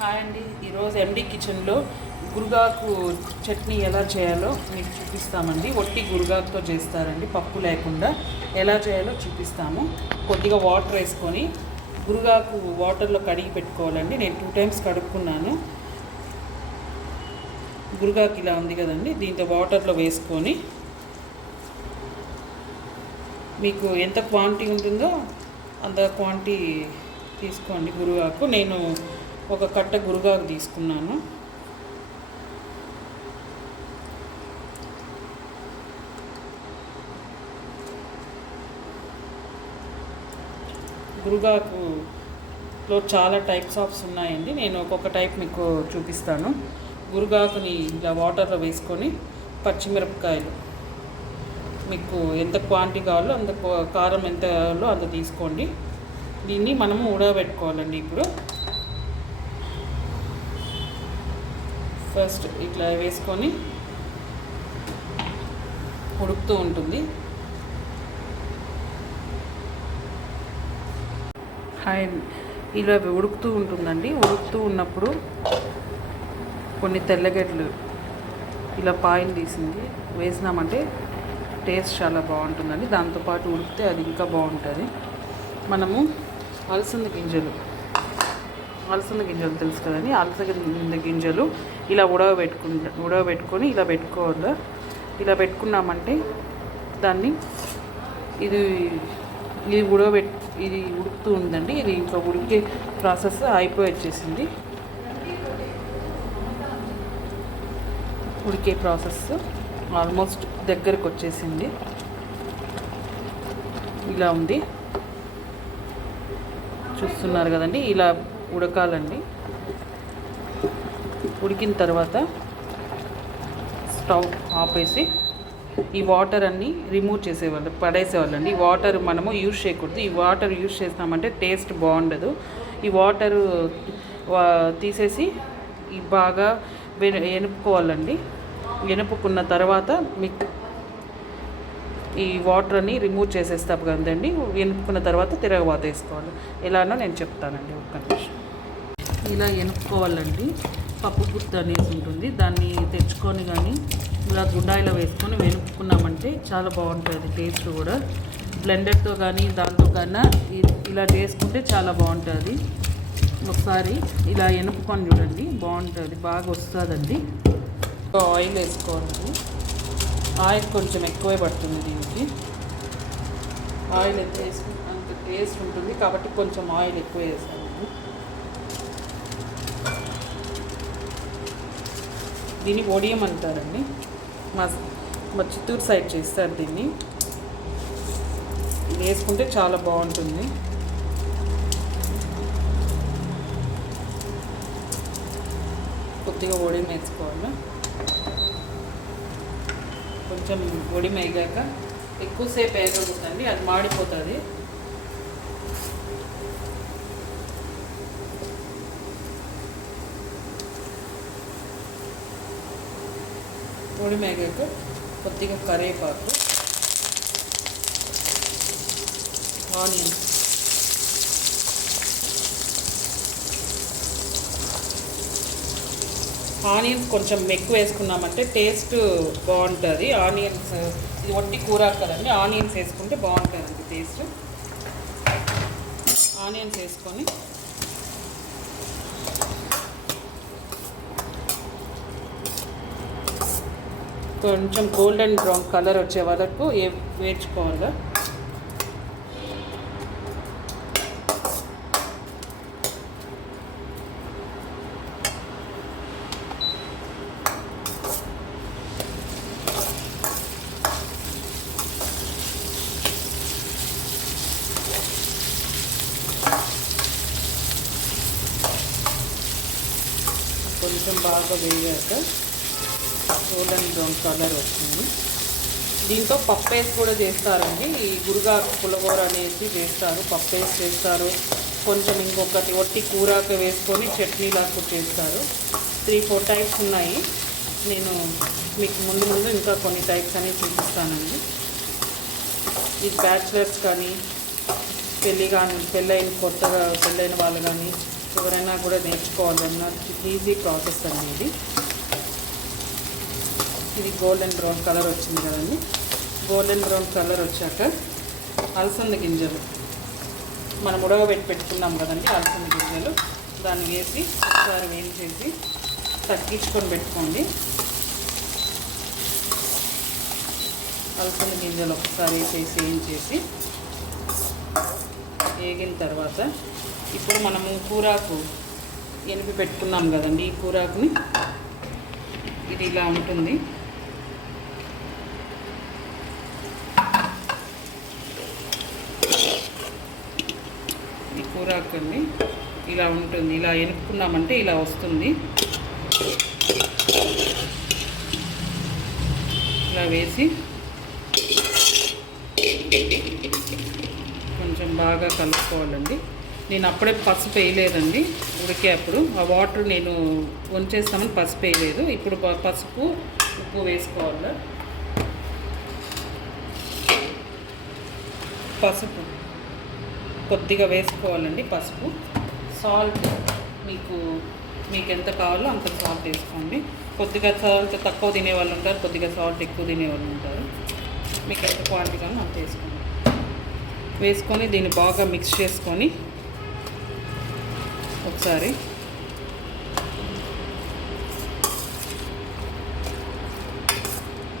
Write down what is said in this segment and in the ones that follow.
Hi అండి. ఈరోజు ఎండి కిచెన్లో గురుగాకు చట్నీ ఎలా చేయాలో మీకు చూపిస్తామండి. ఒట్టి గురుగాకుతో చేస్తారండి, పప్పు లేకుండా. ఎలా చేయాలో చూపిస్తాము. కొద్దిగా వాటర్ వేసుకొని గురుగాకు వాటర్లో కడిగి పెట్టుకోవాలండి. నేను 2 times కడుక్కున్నాను. గురుగాకు ఇలా ఉంది కదండి, దీంతో వాటర్లో వేసుకొని మీకు ఎంత క్వాంటిటీ ఉంటుందో అంత క్వాంటిటీ తీసుకోండి. గురుగాకు నేను ఒక కట్ట గురుగాకు తీసుకున్నాను. గురుగాకులో చాలా టైప్స్ ఆఫ్స్ ఉన్నాయండి. నేను ఒక్కొక్క టైప్ మీకు చూపిస్తాను. గురుగాకుని ఇలా వాటర్లో వేసుకొని పచ్చిమిరపకాయలు మీకు ఎంత క్వాంటిటీ కావాలో అంత, కారం ఎంత కావాలో అంత తీసుకోండి. దీన్ని మనము ఉడకబెట్టుకోవాలండి. ఇప్పుడు ఫస్ట్ ఇట్లా వేసుకొని ఉడుకుతూ ఉంటుంది. ఇలా ఉడుకుతూ ఉంటుందండి. ఉడుకుతూ ఉన్నప్పుడు కొన్ని తెల్లగడ్డలు ఇలా పాయిల్ తీసింది వేసినామంటే టేస్ట్ చాలా బాగుంటుందండి. దాంతోపాటు ఉడికితే అది ఇంకా బాగుంటుంది. మనము అలసంద గింజలు తెలుసు కదండి, అలసంద గింజలు ఇలా ఉడకబెట్టుకొని ఇలా పెట్టుకోవాలి. ఇలా పెట్టుకున్నామంటే దాన్ని ఇది ఉడుకుతూ ఉందండి. ఇది ఇంకా ఉడికే ప్రాసెస్ అయిపోయి వచ్చేసింది. ఉడికే ప్రాసెస్ ఆల్మోస్ట్ దగ్గరకు వచ్చేసింది. ఇలా ఉంది, చూస్తున్నారు కదండి. ఇలా ఉడకాలండి. ఉడికిన తర్వాత స్టవ్ ఆపేసి ఈ వాటర్ అన్నీ రిమూవ్ పడేసేవాళ్ళండి. ఈ వాటర్ మనము యూజ్ చేయకూడదు. ఈ వాటర్ యూజ్ చేసినామంటే టేస్ట్ బాగుండదు. ఈ వాటరు తీసేసి బాగా ఎనుపుకోవాలండి. ఎనుపుకున్న తర్వాత మీకు ఈ వాటర్ అన్ని రిమూవ్ చేసేస్తాం కదండి. ఎనుపుకున్న తర్వాత తిరగబాత వేసుకోవాలి. ఎలానో నేను చెప్తానండి, ఒక్క నిమిషం. ఇలా ఎనుపుకోవాలండి. పప్పు గుత్తి అనేసి ఉంటుంది, దాన్ని తెచ్చుకొని కానీ ఇలా గుండాయిలో వేసుకొని వెనుపుకున్నామంటే చాలా బాగుంటుంది. టేస్ట్ కూడా బ్లెండర్తో కానీ దాంతో కన్నా ఇలా చేసుకుంటే చాలా బాగుంటుంది. ఒకసారి ఇలా ఎనుపుకొని చూడండి, బాగుంటుంది, బాగా వస్తుందండి. ఆయిల్ వేసుకోవాలి. ఆయిల్ కొంచెం ఎక్కువే పడుతుంది దీనికి. ఆయిల్ ఎక్కువ వేసుకుంటే అంత టేస్ట్ ఉంటుంది కాబట్టి కొంచెం ఆయిల్ ఎక్కువ వేసాను. దీన్ని ఒడియం అంటారండి. మా చిత్తూరు సైడ్ చేస్తారు దీన్ని. వేసుకుంటే చాలా బాగుంటుంది. కొద్దిగా ఒడియం వేసుకోవాలి. కొంచెం ఒడి మేగాక ఎక్కువసేపు వేగకూడదండి, అది మాడిపోతుంది. ఒడి మేగాక కొద్దిగా కరివేపాకు, ఆనియన్స్ కొంచెం ఎక్కువ వేసుకున్నామంటే టేస్ట్ బాగుంటుంది. ఆనియన్స్ ఇది ఒట్టి కూర కదండి, ఆనియన్స్ వేసుకుంటే బాగుంటుందండి టేస్ట్. ఆనియన్స్ వేసుకొని కొంచెం గోల్డెన్ బ్రౌన్ కలర్ వచ్చే వరకు వేర్చుకోవాలి. కొంచెం బాగా వేగాక గోల్డెన్ బ్రౌన్ కలర్ వస్తుంది. దీంతో పప్పు వేసి కూడా చేస్తారండి. ఈ గురుగాకు పులగూర అనేసి చేస్తారు, పప్పు వేసి చేస్తారు. కొంచెం ఇంకొకటి ఒట్టి కూరాకు వేసుకొని చట్నీలాగా చేస్తారు. 3-4 టైప్స్ ఉన్నాయి. నేను మీకు ముందు ఇంకా కొన్ని టైప్స్ అనేవి చూపిస్తానండి. ఈ బ్యాచిలర్స్ కానీ పెళ్ళైన కొత్తగా పెళ్ళైన వాళ్ళు కానీ ఎవరైనా కూడా నేర్చుకోవాలన్న ఈజీ ప్రాసెస్ అండి ఇది గోల్డెన్ బ్రౌన్ కలర్ వచ్చింది కదండి. గోల్డెన్ బ్రౌన్ కలర్ వచ్చాక అలసంద గింజలు మనం ఉడకబెట్టి పెట్టుకున్నాం కదండి. అలసంద గింజలు దాన్ని వేసి ఒకసారి వేయించేసి తగ్గించుకొని పెట్టుకోండి. అలసంద గింజలు ఒకసారి వేయించేసి వేగిన తర్వాత ఇప్పుడు మనము కూరాకు ఎనిపి పెట్టుకున్నాం కదండి. ఈ కూరాకుని ఇది ఇలా ఉంటుంది. ఈ కూరాకు అండి ఇలా ఉంటుంది. ఇలా ఎనుపుకున్నామంటే ఇలా వస్తుంది. ఇలా వేసి కొంచెం బాగా కలుపుకోవాలండి. నేను అప్పుడే పసుపు వేయలేదండి. ఉడికే అప్పుడు ఆ వాటర్ నేను వంచేస్తామని పసుపు వేయలేదు. ఇప్పుడు పసుపు ఉప్పు వేసుకోవాలి. పసుపు కొద్దిగా వేసుకోవాలండి. పసుపు, సాల్ట్ మీకు ఎంత కావాలో అంత సాల్ట్ వేసుకోండి. కొద్దిగా సాల్ట్ తక్కువ తినేవాళ్ళు ఉంటారు, కొద్దిగా సాల్ట్ ఎక్కువ తినేవాళ్ళు ఉంటారు. మీకు ఎంత క్వాంటిటీ కావాలో అంత వేసుకోండి. వేసుకొని దీన్ని బాగా మిక్స్ చేసుకొని ఒకసారి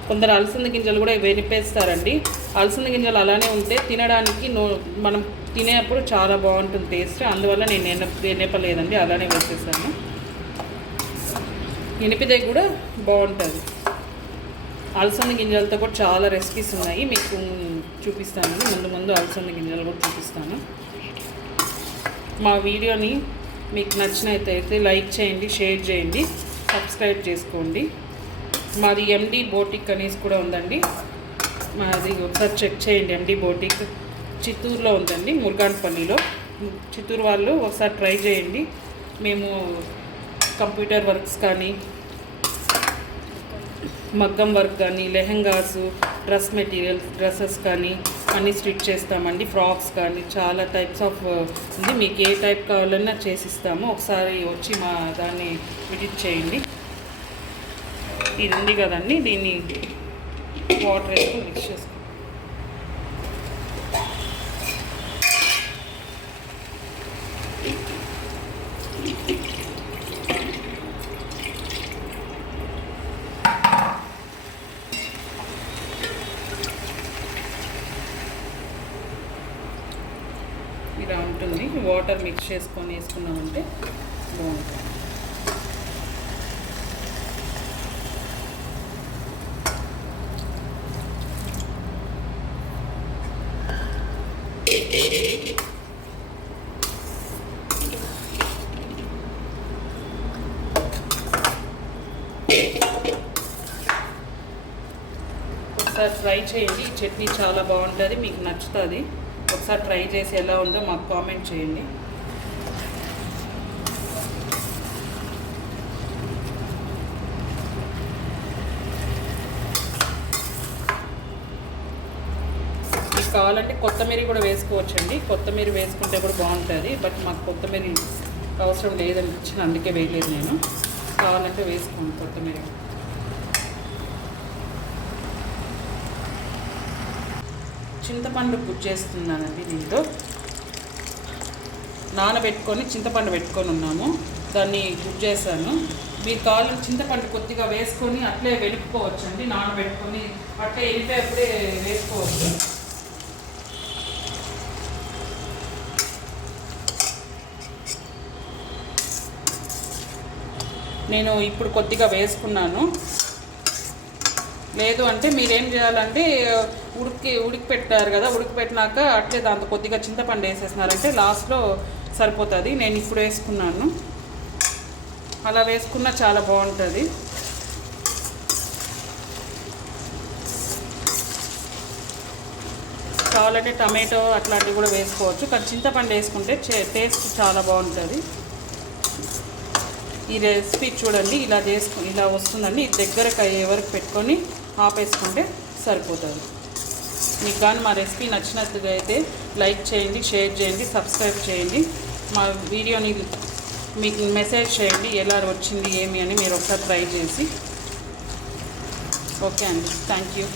కొందరు అలసంద గింజలు కూడా వెనిపేస్తారండి. అలసంద గింజలు అలానే ఉంటే తినడానికి మనం తినేటప్పుడు చాలా బాగుంటుంది టేస్ట్. అందువల్ల నేను ఎనపలేదండి, అలానే వేసేసాను. ఎనిపితే కూడా బాగుంటుంది. అలసంద గింజలతో కూడా చాలా రెసిపీస్ ఉన్నాయి, మీకు చూపిస్తానండి. ముందు అలసంద గింజలు కూడా చూపిస్తాను. మా వీడియోని మీకు నచ్చినట్లయితే లైక్ చేయండి, షేర్ చేయండి, సబ్స్క్రైబ్ చేసుకోండి. మాది ఎండి బోటిక్ అనేసి కూడా ఉందండి. మాది ఒకసారి చెక్ చేయండి. ఎండి బోటిక్ చిత్తూరులో ఉందండి, మురుగాన్పల్లిలో. చిత్తూరు వాళ్ళు ఒకసారి ట్రై చేయండి. మేము కంప్యూటర్ వర్క్స్ కానీ, మగ్గం వర్క్ కానీ, లెహెంగాస్, డ్రెస్ మెటీరియల్స్, డ్రెస్సెస్ కానీ అన్నీ స్టిచ్ చేస్తామండి. ఫ్రాక్స్ కానీ చాలా టైప్స్ ఆఫ్ ఉంది. మీకు ఏ టైప్ కావాలన్నా చేసిస్తాము. ఒకసారి వచ్చి మా దాన్ని విజిట్ చేయండి. ఇది ఉంది కదండి, దీన్ని వాటర్ వేసుకొని మిక్స్ చేసుకోండి. ఇలా ఉంటుంది. వాటర్ మిక్స్ చేసుకొని వేసుకున్నామంటే బాగుంటుంది. ఒకసారి ట్రై చేయండి. ఈ చట్నీ చాలా బాగుంటుంది, మీకు నచ్చుతుంది. ఒకసారి ట్రై చేసి ఎలా ఉందో మాకు కామెంట్ చేయండి. మీకు కావాలంటే కొత్తిమీర కూడా వేసుకోవచ్చండి. కొత్తిమీర వేసుకుంటే కూడా బాగుంటుంది. బట్ మాకు కొత్తిమీర అవసరం లేదనిపించింది, అందుకే వేయలేదు నేను. కావాలంటే వేసుకోండి కొత్తిమీర. చింతపండు గుజ్జు చేస్తున్నానండి. దీంట్లో నానబెట్టుకొని చింతపండు పెట్టుకొని ఉన్నాము, దాన్ని గుజ్జు చేశాను. మీరు కావాలంటే చింతపండు కొద్దిగా వేసుకొని అట్లే వెలుపుకోవచ్చండి. నానబెట్టుకొని అట్లే వెళ్ళిపోయేప్పుడే వేసుకోవచ్చు. నేను ఇప్పుడు కొద్దిగా వేసుకున్నాను. లేదు అంటే మీరేం చేయాలంటే ఉడికి పెట్టారు కదా, ఉడికి పెట్టినాక అట్లే దాంతో కొద్దిగా చింతపండు వేసేసినారంటే లాస్ట్లో సరిపోతుంది. నేను ఇప్పుడు వేసుకున్నాను. అలా వేసుకున్నా చాలా బాగుంటుంది. కావాలంటే టమాటో అట్లాంటివి కూడా వేసుకోవచ్చు, కానీ చింతపండు వేసుకుంటే టేస్ట్ చాలా బాగుంటుంది. ఈ రెసిపీ చూడండి, ఇలా వస్తుందండి. ఇది దగ్గరకు అయ్యే వరకు పెట్టుకొని ఆపేసుకుంటే సరిపోతుంది. మీకు కానీ మా రెసిపీ నచ్చినట్లుగా అయితే లైక్ చేయండి, షేర్ చేయండి, సబ్స్క్రైబ్ చేయండి. మా వీడియోని మీకు మెసేజ్ చేయండి ఎలా వచ్చింది ఏమి అని మీరు ఒకసారి ట్రై చేసి. ఓకే అండి, థ్యాంక్ యూ.